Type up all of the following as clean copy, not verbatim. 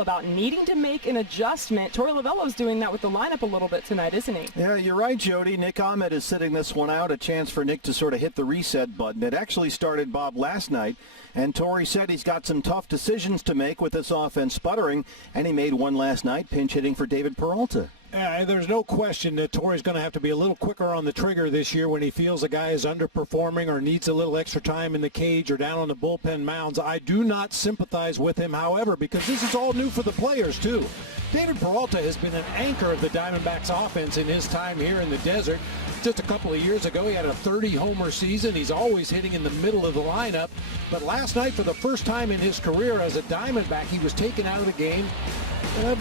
about needing to make an adjustment. Torey Lovello's doing that with the lineup a little bit tonight, isn't he? Yeah, you're right, Jody. Nick Ahmed is sitting this one out, a chance for Nick to sort of hit the reset button. It actually started, Bob, last night, and Torey said he's got some tough decisions to make with this offense sputtering, and he made one last night, pinch hitting for David Peralta. There's no question that Torey's going to have to be a little quicker on the trigger this year when he feels a guy is underperforming or needs a little extra time in the cage or down on the bullpen mounds. I do not sympathize with him, however, because this is all new for the players, too. David Peralta has been an anchor of the Diamondbacks offense in his time here in the desert. Just a couple of years ago, he had a 30-homer season. He's always hitting in the middle of the lineup. But last night, for the first time in his career as a Diamondback, he was taken out of the game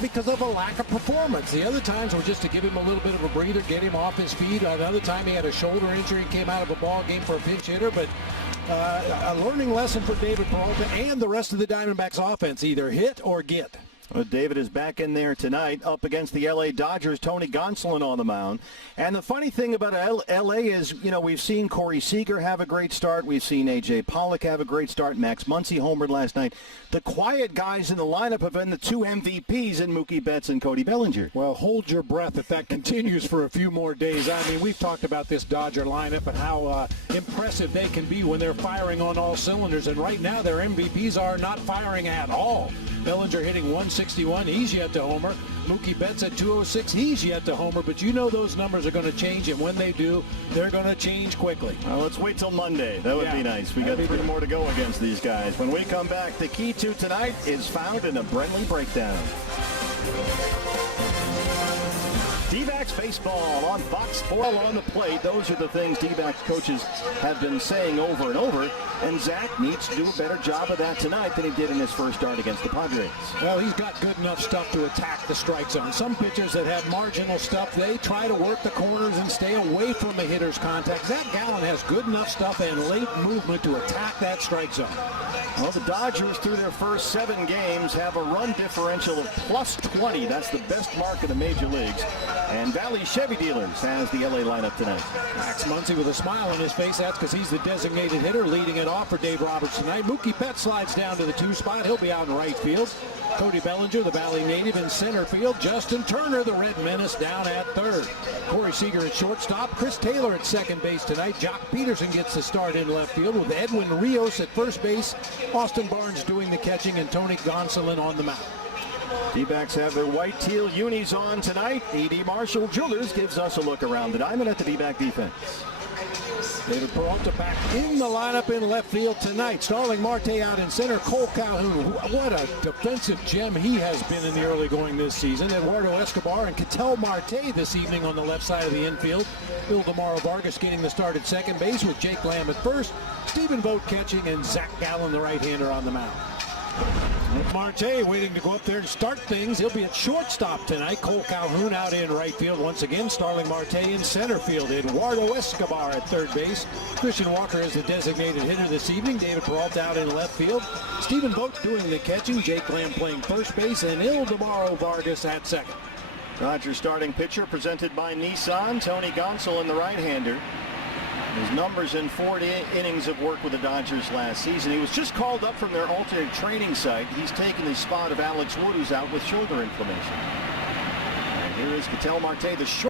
because of a lack of performance. The other times were just to give him a little bit of a breather, get him off his feet. Another time he had a shoulder injury, came out of a ball game for a pinch hitter. But a learning lesson for David Peralta and the rest of the Diamondbacks offense, either hit or get. Well, David is back in there tonight up against the L.A. Dodgers. Tony Gonsolin on the mound. And the funny thing about L.A. is, we've seen Corey Seager have a great start. We've seen A.J. Pollock have a great start. Max Muncy homered last night. The quiet guys in the lineup have been the two MVPs in Mookie Betts and Cody Bellinger. Well, hold your breath if that continues for a few more days. I mean, we've talked about this Dodger lineup and how impressive they can be when they're firing on all cylinders. And right now, their MVPs are not firing at all. Bellinger hitting 161, he's yet to homer. Mookie Betts at 206, he's yet to homer. But you know those numbers are going to change, and when they do, they're going to change quickly. Well, let's wait till Monday. That would be nice. We got 3 more to go against these guys. When we come back, the key to tonight is found in the Brentley Breakdown. D-backs baseball on Fox 4 on the plate. Those are the things D-backs coaches have been saying over and over. And Zach needs to do a better job of that tonight than he did in his first start against the Padres. Well, he's got good enough stuff to attack the strike zone. Some pitchers that have marginal stuff, they try to work the corners and stay away from the hitter's contact. Zach Gallen has good enough stuff and late movement to attack that strike zone. Well, the Dodgers, through their first 7 games, have a run differential of plus 20. That's the best mark in the major leagues. And Valley Chevy Dealers has the LA lineup tonight. Max Muncy with a smile on his face. That's because he's the designated hitter leading it off for Dave Roberts tonight. Mookie Betts slides down to the 2 spot. He'll be out in right field. Cody Bellinger, the Valley native, in center field. Justin Turner, the Red Menace, down at third. Corey Seager at shortstop. Chris Taylor at second base tonight. Jock Peterson gets the start in left field with Edwin Rios at first base. Austin Barnes doing the catching and Tony Gonsolin on the mound. D-backs have their white-teal unis on tonight. E.D. Marshall Jewelers gives us a look around the diamond at the D-back defense. David Peralta back in the lineup in left field tonight. Starling Marte out in center. Cole Calhoun, what a defensive gem he has been in the early going this season. Eduardo Escobar and Ketel Marte this evening on the left side of the infield. Ildemaro Vargas getting the start at second base with Jake Lamb at first. Stephen Vogt catching and Zach Gallen, the right-hander, on the mound. Marte waiting to go up there to start things. He'll be at shortstop tonight. Cole Calhoun out in right field once again. Starling Marte in center field. Eduardo Escobar at third base. Christian Walker is the designated hitter this evening. David Peralta out in left field. Stephen Vogt doing the catching. Jake Lamb playing first base. And Ildemaro Vargas at second. Dodgers starting pitcher presented by Nissan. Tony Gonsolin, the right-hander. His numbers in 4 innings of work with the Dodgers last season. He was just called up from their alternate training site. He's taken the spot of Alex Wood, who's out with shoulder inflammation. And here is Ketel Marte, the short.